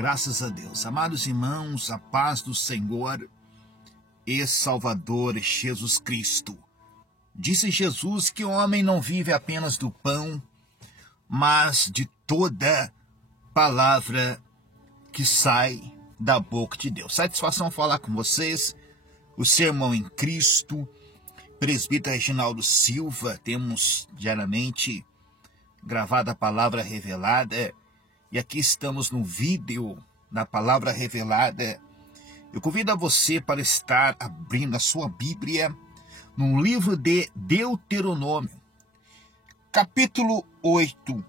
Graças a Deus. Amados irmãos, a paz do Senhor e Salvador Jesus Cristo. Disse Jesus que o homem não vive apenas do pão, mas de toda palavra que sai da boca de Deus. Satisfação falar com vocês, o seu irmão em Cristo, presbítero Reginaldo Silva. Temos diariamente gravado a palavra revelada. E aqui estamos no vídeo da palavra revelada. Eu convido a você para estar abrindo a sua Bíblia no livro de Deuteronômio, capítulo 8,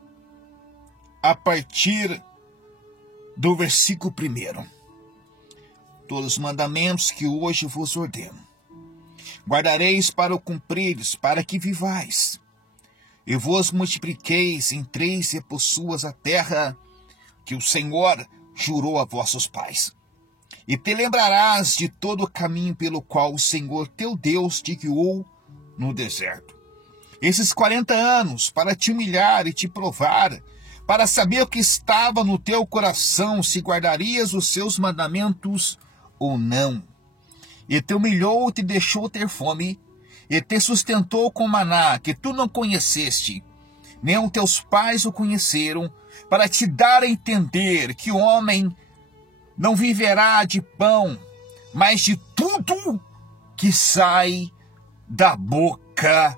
a partir do versículo 1. Todos os mandamentos que hoje vos ordeno, guardareis para o cumprires, para que vivais, e vos multipliqueis, entreis e possuas a terra que o Senhor jurou a vossos pais. E te lembrarás de todo o caminho pelo qual o Senhor teu Deus te guiou no deserto esses 40 anos, para te humilhar e te provar, para saber o que estava no teu coração, se guardarias os seus mandamentos ou não. E te humilhou e te deixou ter fome, e te sustentou com maná, que tu não conheceste, nem os teus pais o conheceram, para te dar a entender que o homem não viverá de pão, mas de tudo que sai da boca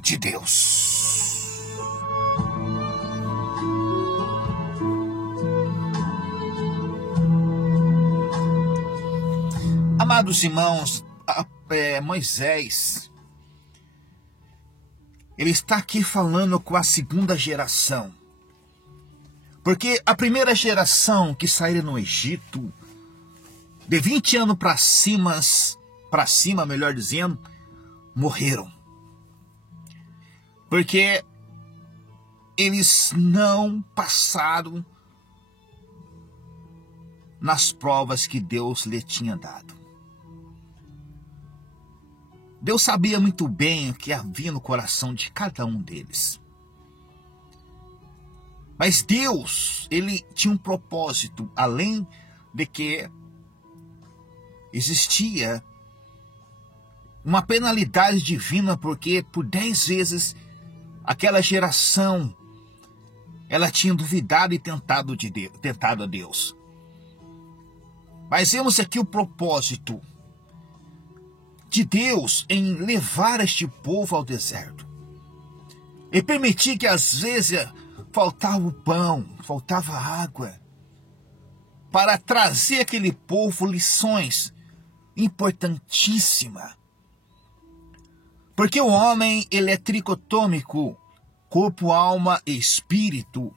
de Deus. Amados irmãos, Moisés, ele está aqui falando com a segunda geração. Porque a primeira geração que saiu no Egito, de 20 anos para cima, melhor dizendo, morreram. Porque eles não passaram nas provas que Deus lhe tinha dado. Deus sabia muito bem o que havia no coração de cada um deles. Mas Deus, ele tinha um propósito, além de que existia uma penalidade divina, porque por 10 vezes aquela geração, ela tinha duvidado e tentado a Deus. Mas vemos aqui o propósito de Deus em levar este povo ao deserto. E permitir que às vezes faltava o pão, faltava água, para trazer àquele povo lições importantíssimas. Porque o homem, ele é tricotômico, corpo, alma e espírito.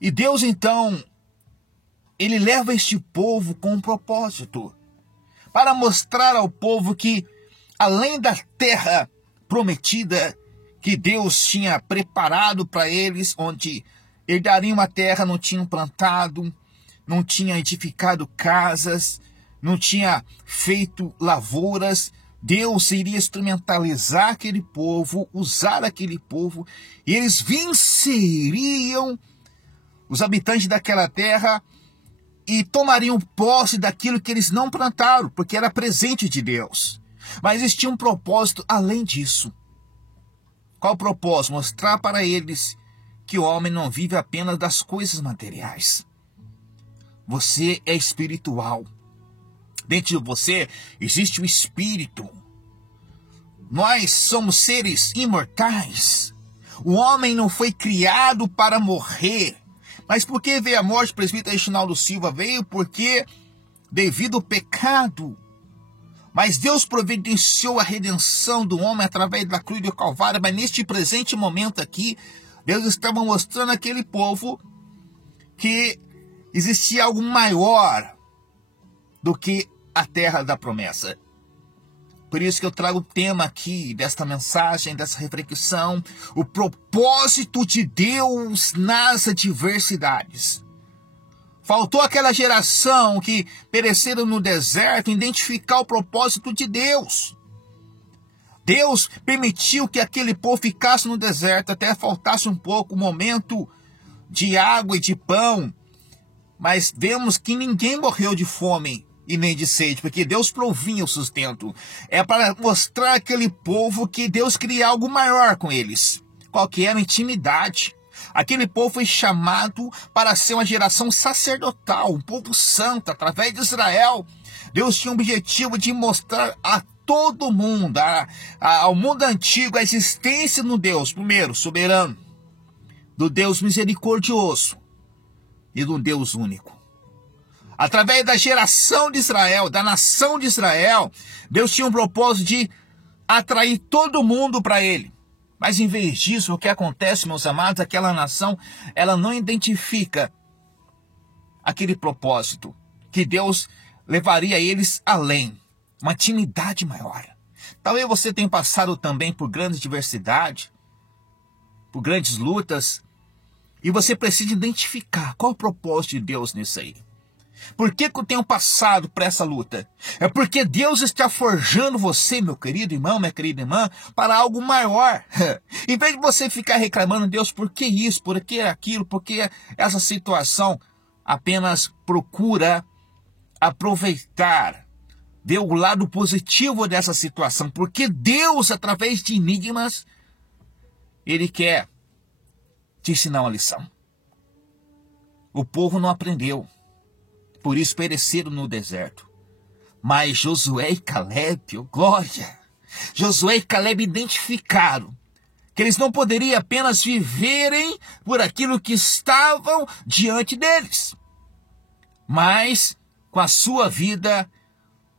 E Deus, então, ele leva este povo com um propósito, para mostrar ao povo que, além da terra prometida que Deus tinha preparado para eles, onde herdariam uma terra, não tinham plantado, não tinha edificado casas, não tinha feito lavouras, Deus iria instrumentalizar aquele povo, usar aquele povo, e eles venceriam os habitantes daquela terra e tomariam posse daquilo que eles não plantaram, porque era presente de Deus. Mas existia um propósito além disso. Qual o propósito? Mostrar para eles que o homem não vive apenas das coisas materiais. Você é espiritual. Dentro de você existe o espírito. Nós somos seres imortais. O homem não foi criado para morrer. Mas por que veio a morte? O presbítero Reginaldo Silva veio porque devido ao pecado. Mas Deus providenciou a redenção do homem através da cruz do Calvário. Mas neste presente momento aqui, Deus estava mostrando àquele povo que existia algo maior do que a terra da promessa. Por isso que eu trago o tema aqui desta mensagem, dessa reflexão, o propósito de Deus nas adversidades. Faltou aquela geração que pereceram no deserto identificar o propósito de Deus. Deus permitiu que aquele povo ficasse no deserto até faltasse um pouco o momento de água e de pão, mas vemos que ninguém morreu de fome e nem de sede, porque Deus provinha o sustento. É para mostrar àquele povo que Deus queria algo maior com eles. Qual que era? Intimidade. Aquele povo foi chamado para ser uma geração sacerdotal, um povo santo, através de Israel. Deus tinha o objetivo de mostrar a todo mundo, ao mundo antigo, a existência no Deus, primeiro, soberano, do Deus misericordioso e do Deus único. Através da geração de Israel, da nação de Israel, Deus tinha um propósito de atrair todo mundo para ele. Mas em vez disso, o que acontece, meus amados, aquela nação, ela não identifica aquele propósito, que Deus levaria eles além, uma intimidade maior. Talvez você tenha passado também por grande diversidade, por grandes lutas, e você precisa identificar qual é o propósito de Deus nisso aí. Por que eu tenho passado por essa luta? É porque Deus está forjando você, meu querido irmão, minha querida irmã, para algo maior. Em vez de você ficar reclamando, Deus, por que isso, por que aquilo, por que essa situação, apenas procura aproveitar, ver o lado positivo dessa situação, porque Deus, através de enigmas, Ele quer te ensinar uma lição. O povo não aprendeu, por isso pereceram no deserto. Mas Josué e Caleb, oh glória! Josué e Caleb identificaram que eles não poderiam apenas viverem por aquilo que estavam diante deles, mas com a sua vida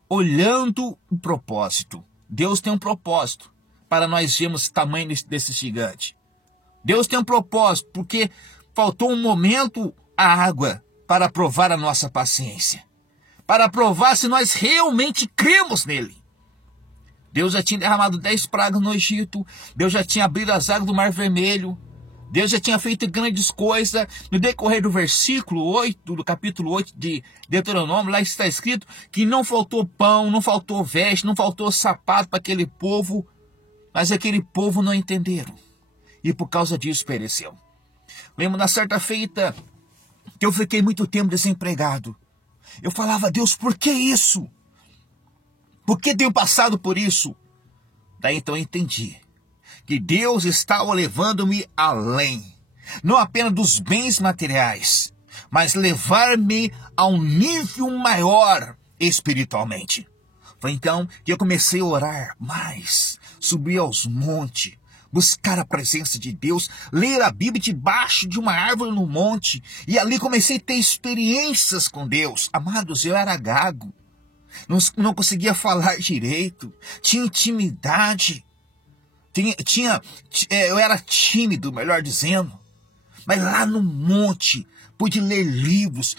olhando o propósito. Deus tem um propósito para nós vermos o tamanho desse gigante. Deus tem um propósito porque faltou um momento a água para provar a nossa paciência, para provar se nós realmente cremos nele. Deus já tinha derramado 10 pragas no Egito, Deus já tinha abrido as águas do Mar Vermelho, Deus já tinha feito grandes coisas. No decorrer do versículo 8, do capítulo 8 de Deuteronômio, lá está escrito que não faltou pão, não faltou veste, não faltou sapato para aquele povo, mas aquele povo não entenderam, e por causa disso pereceu. Lembro na certa feita que eu fiquei muito tempo desempregado. Eu falava, Deus, por que isso? Por que tenho passado por isso? Daí então eu entendi que Deus estava levando-me além, não apenas dos bens materiais, mas levar-me a um nível maior espiritualmente. Foi então que eu comecei a orar mais, subir aos montes, buscar a presença de Deus, ler a Bíblia debaixo de uma árvore no monte, e ali comecei a ter experiências com Deus. Amados, eu era gago, não conseguia falar direito, tinha intimidade, eu era tímido, melhor dizendo, mas lá no monte pude ler livros,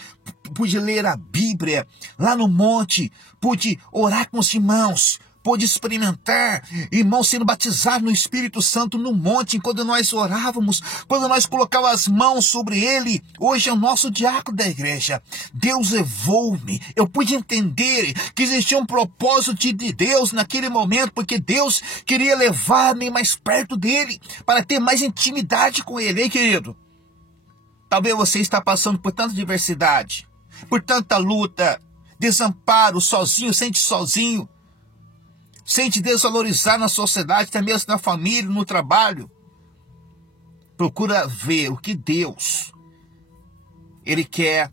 pude ler a Bíblia, lá no monte pude orar com os irmãos, pude experimentar irmãos sendo batizados no Espírito Santo no monte, quando nós orávamos, quando nós colocávamos as mãos sobre ele. Hoje é o nosso diácono da igreja. Deus levou-me, eu pude entender que existia um propósito de Deus naquele momento, porque Deus queria levar-me mais perto dele, para ter mais intimidade com ele. Ei, querido, talvez você está passando por tanta diversidade, por tanta luta, desamparo, sozinho, sente desvalorizar na sociedade, até mesmo na família, no trabalho. Procura ver o que Deus, Ele quer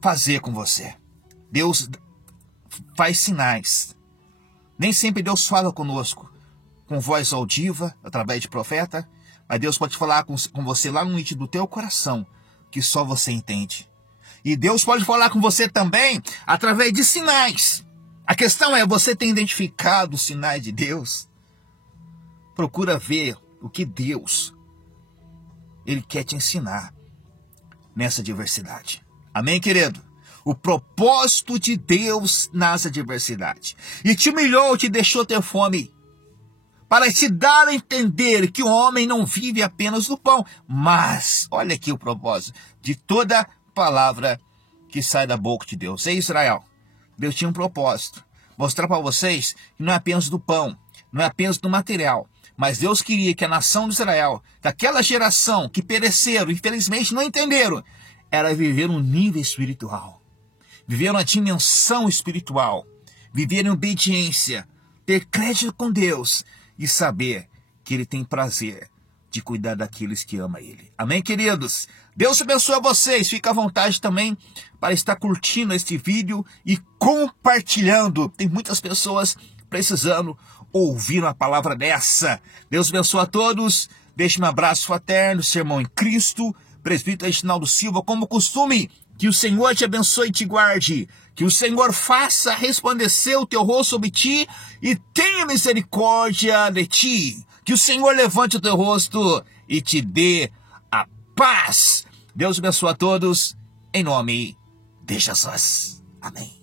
fazer com você. Deus faz sinais. Nem sempre Deus fala conosco com voz audiva, através de profeta, mas Deus pode falar com você lá no íntimo do teu coração, que só você entende. E Deus pode falar com você também através de sinais. A questão é, você tem identificado os sinais de Deus? Procura ver o que Deus, Ele quer te ensinar nessa diversidade. Amém, querido? O propósito de Deus nessa diversidade. E te humilhou, te deixou ter fome, para te dar a entender que o homem não vive apenas do pão, mas, olha aqui o propósito, de toda palavra que sai da boca de Deus. Ei, Israel, Deus tinha um propósito, mostrar para vocês que não é apenas do pão, não é apenas do material, Mas Deus queria que a nação de Israel, daquela geração que pereceram, infelizmente não entenderam, era viver um nível espiritual, viver uma dimensão espiritual, viver em obediência, ter crédito com Deus e saber que Ele tem prazer de cuidar daqueles que amam Ele. Amém, queridos? Deus abençoe vocês. Fica à vontade também para estar curtindo este vídeo e compartilhando. Tem muitas pessoas precisando ouvir uma palavra dessa. Deus abençoe a todos. Deixe um abraço fraterno, seu irmão em Cristo, presbítero Reginaldo Silva, como costume. Que o Senhor te abençoe e te guarde. Que o Senhor faça resplandecer o teu rosto sobre ti e tenha misericórdia de ti. Que o Senhor levante o teu rosto e te dê a paz. Deus abençoe a todos, em nome de Jesus. Amém.